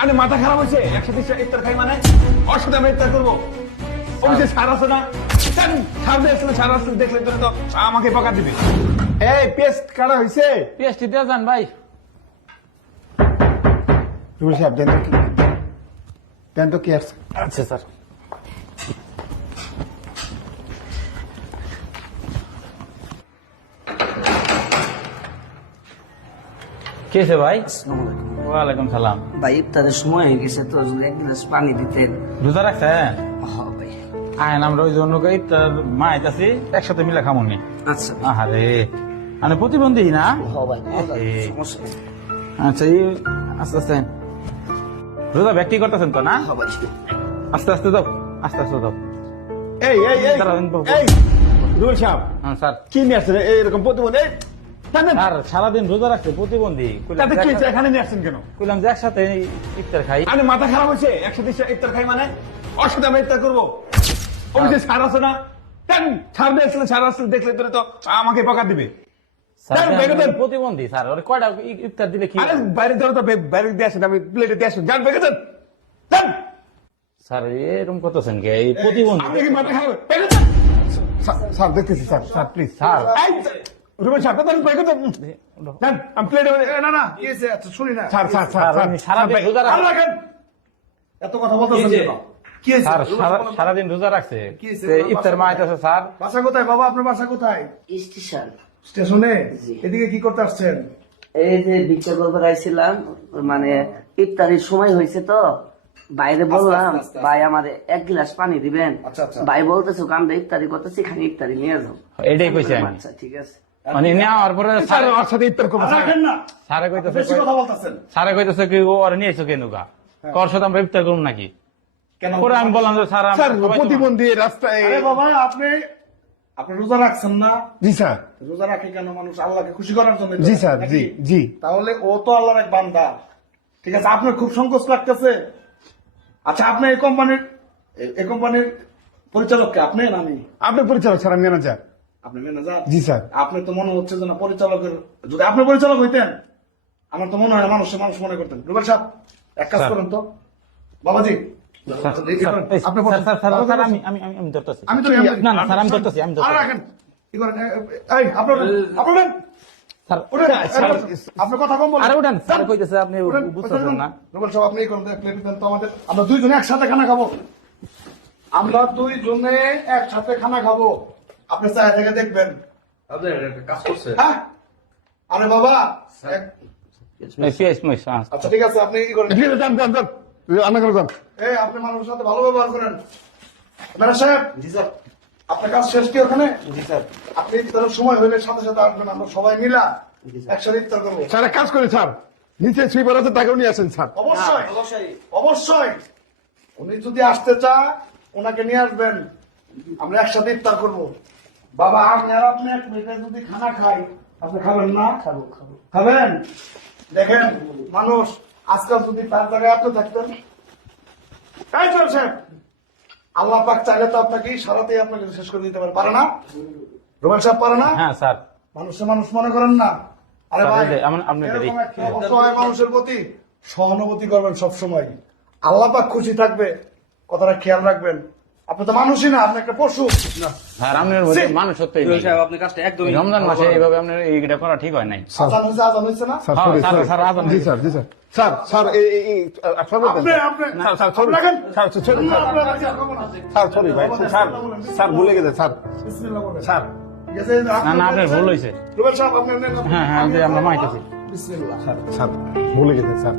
আরে মাথা খারাপ হয়েছে, একসাথে ইফতার খাই মানে ওর সাথে আমরা ইফতার করবো। অফিসে ছাড় আছে না, ছাড় দেখলে ছাড় আসলে দেখলে তো আমাকে বকা দিবে। এই পেস্ট কাটা হয়েছে, পেস্টটি দিয়ে যান ভাই। রুবেল সাহেব দেন তো কি আছে। আচ্ছা স্যার। কে আছে ভাই? ওয়ালাইকুম সালাম। ভাই ইফতারের সময় হয়ে গেছে তো, যদি এক গ্লাস পানি দিতেন। রোজা রাখছেন? হ্যাঁ ভাই। আয়ন আমরা ওই জন্য ইফতার মা আইতাছি, একসাথে মিলে খামুনি। আচ্ছা আহারে মানে প্রতিবন্ধী না? হ্যাঁ ভাই, এই। সমস্যা নেই। আচ্ছা এই আস্তে আস্তে রোজা ব্যক্তি করতেছেন তো না? হ্যাঁ ভাই। আস্তে আস্তে দাও, আস্তে আস্তে দাও। এই দাঁড়ান তো। এই রুবেল সাহেব হ্যাঁ স্যার। কি নিয়ে আসছেন এরকম প্রতিবন্ধী? স্যার সারাদিন রোজা রাখছে প্রতিবন্ধী। তাতে কি হয়েছে, এখানে নিয়ে আসছেন কেন? কইলাম যে একসাথে ইফতার খাই। আরে মাথা খারাপ হয়েছে, একসাথে ইফতার খাই মানে ওর সাথে আমরা ইফতার করবো। অফিসে ছাড় আছে না, ছাড় দেখলে ছাড় আসলে দেখলে তো আমাকে বকা দিবে। স্যার বের করে দেন। প্রতিবন্ধী স্যার, ওর কয়টা ইফতার দিলে কি? আরে বাইরে ধরো তো, বাইরে দিয়ে আসেন, আমি প্লেটে দিয়ে আসুন, যান বেগে দেন। স্যার এরকম করতেছেন কে? এই প্রতিবন্ধী। আপনি কি মাথা খারাপ? বেগে দেন। স্যার দেখতেছি, স্যার প্লিজ স্যার। রুবেল সাহেব দেন, বেগে দেন। দেন, আমি প্লেটে না না কি হয়েছে? আচ্ছা শুনি না। স্যার সারাদিন রোজা রাখছে। রাখেন, এত কথা বলতেছেন কেন? কি হয়েছে? স্যার সারাদিন রোজা রাখছে, কি হয়েছে? তো ইফতার মা আইতাছে স্যার। বাসা কোথায় বাবা, আপনার বাসা কোথায়? স্টেশন। স্টেশনে? জি। এদিকে কি করতে আসছেন? এই যে ভিক্ষা করতে আইছিলাম, মানে ইফতারির সময় হয়েছে তো, বাইরে বললাম ভাই আমার এক গ্লাস পানি দিবেন। আচ্ছা, আচ্ছা। ভাই বলতেছে আমরা ইফতারি করতেছি, খানি ইফতারি নিয়ে যাও। এটাই কইছি আমি। আচ্ছা ঠিক আছে। মানে নেওয়ার পরে স্যার ওর সাথে ইফতার করবো। রাখেন না, স্যারে কইতেছে বেশি কথা বলতেছেন স্যারে কইতেছে কি ও আর নিয়ে এসো কেন গা? ওর সাথে আমরা ইফতার করুন নাকি? কেন? পরে আমি বললাম যে স্যার স্যার আমরা সবাই তো- প্রতিবন্ধী রাস্তায়। আরে বাবা, আপনি রোজা রাখছেন না? জি স্যার। রোজা রাখে কেন? মানুষ আল্লাহকে খুশি করার জন্য। জি স্যার, নাকি? জি জি। তাহলে ও তো আল্লাহর এক বান্দা, ঠিক আছে? আপনার খুব সংকোচ লাগতেছে। আচ্ছা, আপনি এই কোম্পানির পরিচালক কে? আপনি না আমি? আপনি পরিচালক স্যার, আমি ম্যানেজার। আপনি ম্যানেজার? জি স্যার। আপনি তো মনে হচ্ছে যে না পরিচালকের, যদি আপনি পরিচালক হইতেন আমার তো মনে হয় না মানুষ মনে করতেন। রুবেল সাহেব এক কাজ স্যার। করেন তো, বাবাজি স্যার, এই করেন, এই, আপনি স্যার, বসেন। স্যার, স্যার, বাবাজি স্যার, বসেন। আমি ধরতেছি। আমি তো না না স্যার, আমি ধরতেছি, আমি আর ধরতেছি। রাখেন কি করেন? এই আপনার স্যার উঠেন, স্যার, আপনি কথা কম বলেন। আরে উঠান, স্যার কইতেছে আপনি উঠেন, বুঝতেছেন না। রুবেল সাহেব আপনি এই করেন, প্লেট দেন তো আমাদের, আমরা দুইজনে একসাথে খানা খাবো। আমরা দুইজনে একসাথে খানা খাবো, আপনি চায় থেকে দেখবেন। কাজ করছে। হ্যাঁ, আরে বাবা এই পিএস মইস, হ্যাঁ। আচ্ছা ঠিক আছে, আপনি কি করেন? ঠিক আছে, যান। রান্না করে যান। এই আপনি মানুষের সাথে ভালো ব্যবহার করেন। ম্যানেজার সাহেব। জি স্যার। আপনার কাজ শেষ কি ওখানে? জি স্যার। আপনি ইফতারের সময় হইলে সাথে সাথে আসবেন, আমরা সবাই মিলা একসাথে ইফতার করবো। স্যার এক কাজ করি স্যার, নিচে সুইপার আছে, তাকেও নিয়ে আসেন স্যার। অবশ্যই অবশ্যই, উনি যদি আসতে চায় ওনাকে নিয়ে আসবেন, আমরা একসাথে ইফতার করবো। বাবা আমি আর আপনি এক মিনিটে যদি খানা খাই, আপনি খাবেন না? খাবো। খাবেন? দেখেন মানুষ আজকাল যদি তার জায়গায় আপনি থাকতেন। তাই চলছে, আল্লাহ পাক চাইলে তো আপনাকে সারাতেই আপনাকে শেষ করে দিতে পারে না? রোমান সাহেব পারে না? হ্যাঁ স্যার। মানুষ মনে করেন না। আরে স্যার, ভাই, এই যে আপনি এরকম একটা অসহায় মানুষের প্রতি সহানুভূতি করবেন সব সময়। আল্লাহ পাক খুশি থাকবে, কথাটা খেয়াল রাখবেন। আপনি তো মানুষই না, আপনি একটা পশু। স্যার আপনার মধ্যে মানুষ সত্যি আপনি কাজটা একদমই রমজান মাসে এইভাবে আপনার এইটা করা ঠিক হয় নাই। আজান হয়েছে না? স্যার হ্যাঁ, sorry, স্যার, sorry. স্যার, আজান জি স্যার, জি স্যার। স্যার স্যার আপনি রাখেন। স্যার সরি ভাই, স্যার ভুলে গেছে স্যার। বিসমিল্লাহ বলেন। স্যার ঠিক আছে? না না আপনার ভুল হয়েছে। রুবেল সাহেব আপনি নেন। হ্যাঁ হ্যাঁ, যে আমরা মাইতেছি। বিসমিল্লাহ। স্যার ভুলে গেছে স্যার।